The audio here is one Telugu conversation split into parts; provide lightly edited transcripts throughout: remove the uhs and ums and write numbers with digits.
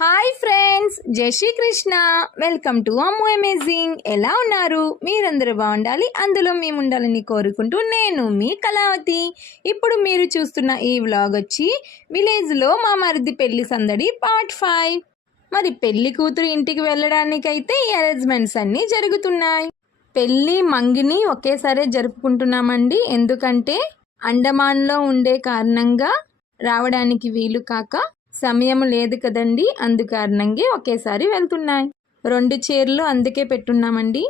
Hi friends, Jai Shri Krishna. Welcome to Ammu amazing. ఎలా ఉన్నారు? మీరందరూ బాగుండాలి, అందులో మేము ఉండాలని కోరుకుంటూ నేను మీ కళావతి. ఇప్పుడు మీరు చూస్తున్న ఈ వ్లాగ్ వచ్చి విలేజ్లో మా మరిది పెళ్లి సందడి పార్ట్ 5. మరి పెళ్లి కూతురు ఇంటికి వెళ్ళడానికైతే ఈ అరేంజ్మెంట్స్ అన్నీ జరుగుతున్నాయి. పెళ్లి మంగిని ఒకేసారి జరుపుకుంటున్నామండి. ఎందుకంటే అండమాన్లో ఉండే కారణంగా రావడానికి వీలు కాక సమయం లేదు కదండి, అందుకారణంగా ఒకేసారి వెళ్తున్నాయి. 2 చీరలు అందుకే పెట్టున్నామండి.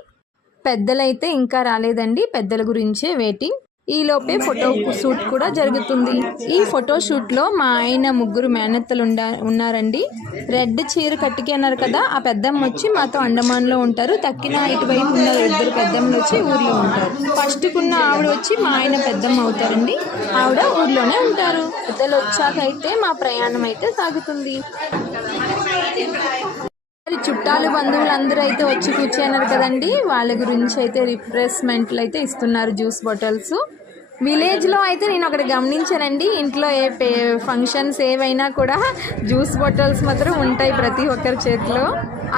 పెద్దలైతే ఇంకా రాలేదండి, పెద్దల గురించే వెయిటింగ్. ఈలోపే ఫోటో షూట్ కూడా జరుగుతుంది. ఈ ఫోటో షూట్లో మా ఆయన 3 మేనత్తలు ఉన్నారండి. రెడ్ చీర కట్టుకున్నారు కదా, ఆ పెద్దమ్మ వచ్చి మాతో అండమాన్లో ఉంటారు. తక్కిన ఇటువైపు ఉన్న 2 పెద్దమ్మలు వచ్చి ఊర్లో ఉంటారు. ఫస్ట్కున్న ఆవిడ వచ్చి మా ఆయన పెద్దమ్మ అవుతారండి, ఆవిడ ఊర్లోనే ఉంటారు. పెద్దలు వచ్చాక అయితే మా ప్రయాణం అయితే సాగుతుంది. చుట్టాలు బంధువులు అందరూ అయితే వచ్చి కూర్చున్నారు కదండి, వాళ్ళ గురించి అయితే రిఫ్రెష్మెంట్లు అయితే ఇస్తున్నారు, జ్యూస్ బాటిల్స్. విలేజ్లో అయితే నేను ఒకటి గమనించానండి, ఇంట్లో ఫంక్షన్స్ ఏవైనా కూడా జ్యూస్ బాటిల్స్ మాత్రం ఉంటాయి ప్రతి ఒక్కరి చేతిలో.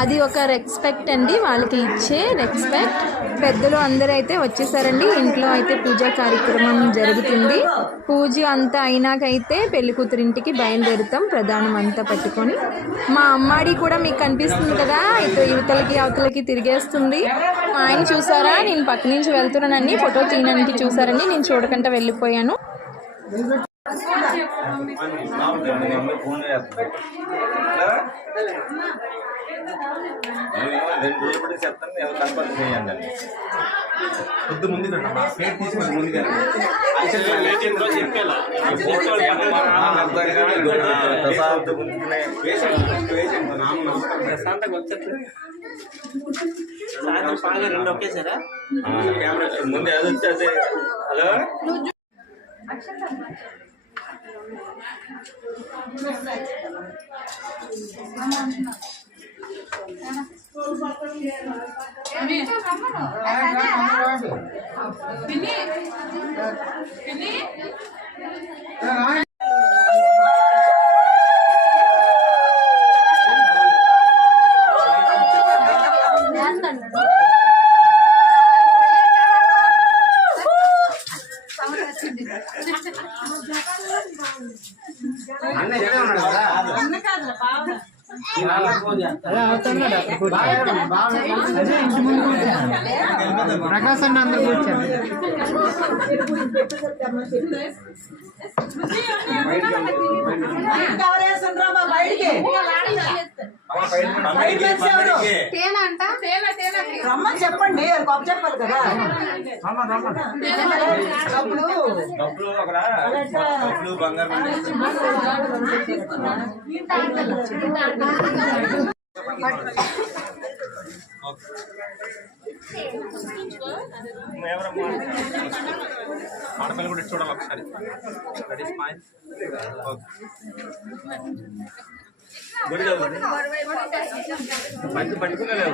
అది ఒక రెస్పెక్ట్ అండి, వాళ్ళకి ఇచ్చే రెస్పెక్ట్. పెద్దలు అందరూ అయితే వచ్చేసారండి. ఇంట్లో అయితే పూజా కార్యక్రమం జరుగుతుంది. పూజ అంతా అయినాకైతే పెళ్లి కూతురింటికి బయలుదేరుతాం, ప్రధానం అంతా పట్టుకొని. మా అమ్మాడి కూడా మీకు కనిపిస్తుంది కదా, ఇటు యువతలకి అవతలకి తిరిగేస్తుంది. మా ఆయన చూసారా, నేను పక్క నుంచి వెళ్తున్నానండి, ఫోటో తీయడానికి చూసారండి, నేను చూడకుండా వెళ్ళిపోయాను. ముందు అది వచ్చేసి హలో ప్రకాశం అందరూ కూర్చోండి. రమ్మని చెప్పండి, గొప్ప చెప్పాలి కదా. ఆడపిల్ల కూడా చూడాలి ఒకసారి. మంచి పట్టుకోలేదు.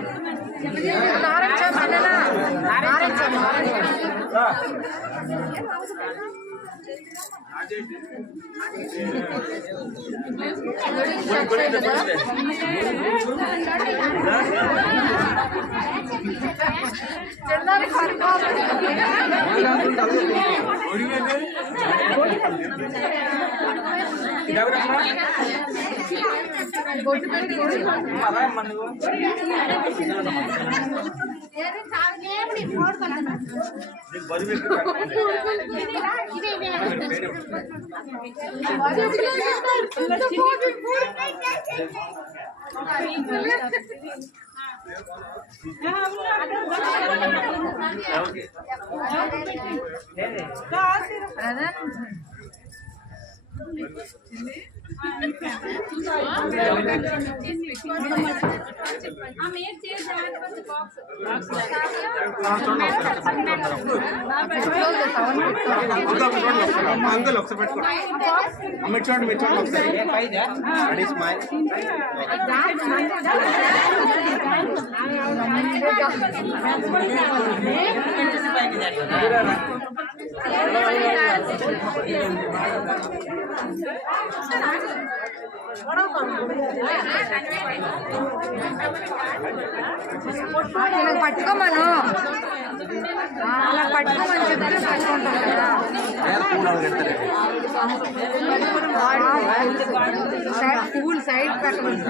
అంకుల్ ఒకసారి పెట్టుకోండి, చూడండి ఒకసారి. స్మైల్ ఇలా పట్టుకోమను, అలా పట్టుకోమని చెప్తే పట్టుకుంటాం కదా. పూలు సైడ్ పెట్టవచ్చు.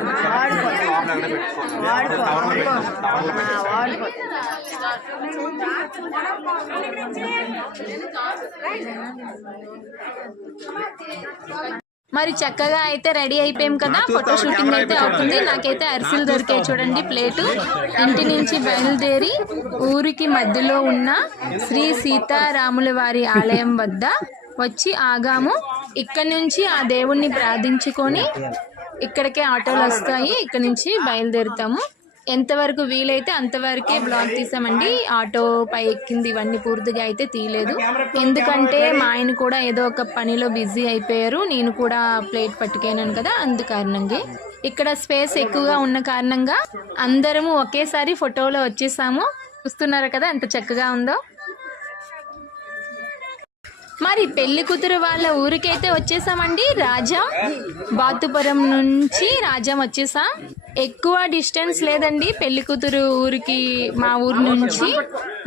మరి చక్కగా అయితే రెడీ అయిపోయాం కదా, ఫోటో షూటింగ్ అయితే అవుతుంది. నాకైతే అరిసెలు దొరికాయి చూడండి, ప్లేటు. ఇంటి నుంచి బయలుదేరి ఊరికి మధ్యలో ఉన్న శ్రీ సీతారాముల వారి ఆలయం వద్ద వచ్చి ఆగాము. ఇక్కడ నుంచి ఆ దేవుణ్ణి ప్రార్థించుకొని ఇక్కడికే ఆటోలు వస్తాయి, ఇక్కడ నుంచి బయలుదేరుతాము. ఎంతవరకు వీలైతే అంతవరకే బ్లాగ్ తీసామండి. ఆటో పై ఎక్కింది ఇవన్నీ పూర్తిగా అయితే తీయలేదు, ఎందుకంటే మా ఆయన కూడా ఏదో ఒక పనిలో బిజీ అయిపోయారు. నేను కూడా ప్లేట్ పట్టుకెళ్ళాను కదా, అందు కారణంగా ఇక్కడ స్పేస్ ఎక్కువగా ఉన్న కారణంగా అందరము ఒకేసారి ఫోటోలో వచ్చేసాము. చూస్తున్నారు కదా ఎంత చక్కగా ఉందో. మరి పెళ్లి కూతురు వాళ్ళ ఊరికైతే వచ్చేసామండి. రాజం, బాతుపురం నుంచి రాజం వచ్చేసాం. ఎక్కువ డిస్టెన్స్ లేదండి పెళ్లి కూతురు ఊరికి మా ఊరు నుంచి.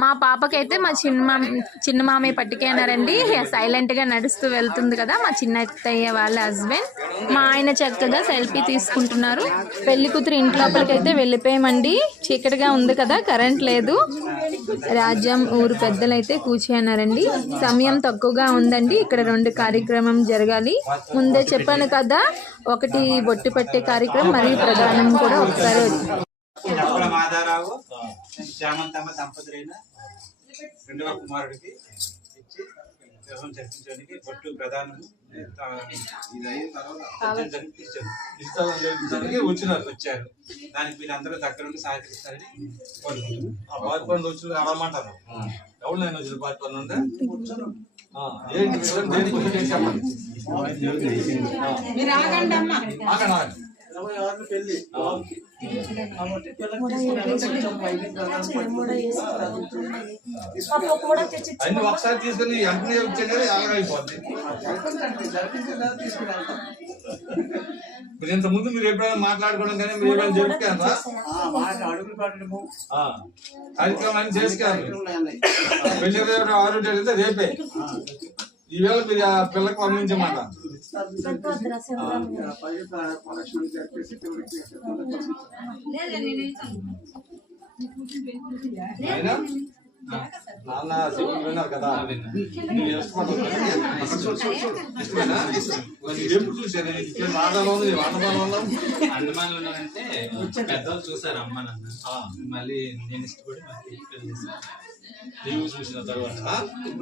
మా పాపకైతే మా చిన్న మామయ్య పట్టుకెళ్ళారండి. సైలెంట్ గా నడుస్తూ వెళ్తుంది కదా మా చిన్న అత్తయ్య వాళ్ళ హస్బెండ్. మా ఆయన చక్కగా సెల్ఫీ తీసుకుంటున్నారు. పెళ్లి కూతురు ఇంట్లోపలికైతే వెళ్ళిపోయామండి. చీకటిగా ఉంది కదా, కరెంట్ లేదు. రాజ్యం ఊరు పెద్దలైతే కూర్చున్నారండి. సమయం తక్కువగా ఉందండి, ఇక్కడ 2 కార్యక్రమం జరగాలి. ముందే చెప్పాను కదా, ఒకటి బొట్టు పట్టే కార్యక్రమం మరియు ప్రధానం కూడా ఒకసారి మాధారావు శ్యామంతమ్మ దంపతులైన రెండవ కుమారుడికి ఇచ్చి వివాహం జరిపించడానికి బొట్టు ప్రధానము వచ్చారు. దానికి మీరందరూ దగ్గర నుండి సహకరిస్తారని కోరుకుంటున్నాను. బాత్పండు వచ్చి అడగమంటారు. ఎవరు నేను వచ్చిన బాత్పండు ఉందా పెళ్లి అన్ని ఒకసారి తీసుకుని వెంటనే వచ్చేది ఆగైపోద్ది. మీరు ఇంత ముందు మీరు ఎప్పుడైనా మాట్లాడుకోవడం కానీ మీరు ఏమైనా జరుపుతారా? కార్యక్రమాన్ని చేసుకున్నారు. పెళ్లి 6 జరిగితే రేపే. ఈవేళ మీరు ఆ పిల్లకి వర్ణించమాట. నాన్న సింగిల్ విన్నారు కదా, ఎప్పుడు చూసాను అండమాన్లో ఉన్నానంటే పెద్దవాళ్ళు చూసారు అమ్మ నాన్న, మళ్ళీ నేను ఇష్టపడి పెళ్లి చేశాను. రివ్యూ చూసిన తర్వాత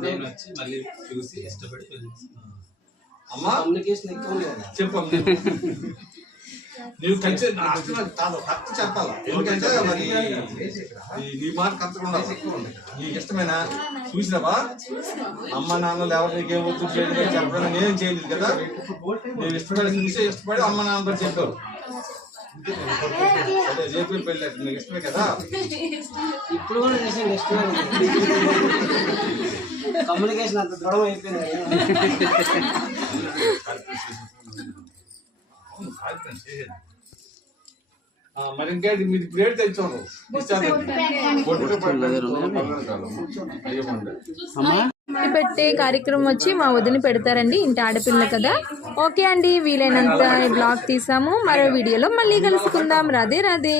నేను వచ్చి మళ్ళీ చూసి ఇష్టపడి పెళ్లి చేశాను. అమ్మా చెప్పమ్మా, నువ్వు కలిసి కాదు కరెక్ట్ చెప్పాలి. ఎందుకంటే మరి నీ మాట కరెక్ట్గా ఉండాలి. నీకు ఇష్టమైన చూసినావా? అమ్మ నాన్నలు ఎవరు నీకేం వద్దు చేయలేదు చెప్పడం నేనేం చేయలేదు కదా. నేను ఇష్టపడి చూసే ఇష్టపడి అమ్మ నాన్నతో చెప్పారు. అదే రేపు పెళ్ళి నీకు ఇష్టమే కదా. ఇప్పుడు కూడా ఇష్టమే. కమ్యూనికేషన్ అంత దృఢం అయిపోయింది. మరి ఇంకా మీరు ఇప్పుడు ఏడు తెచ్చాను పెట్టే కార్యక్రమం వచ్చి మా వదిన పెడతారండి. ఇంటి ఆడపిల్ల కదా. ఓకే అండి, వీలైనంత బ్లాగ్ తీసాము. మరో వీడియోలో మళ్ళీ కలుసుకుందాం. రాధే రాధే.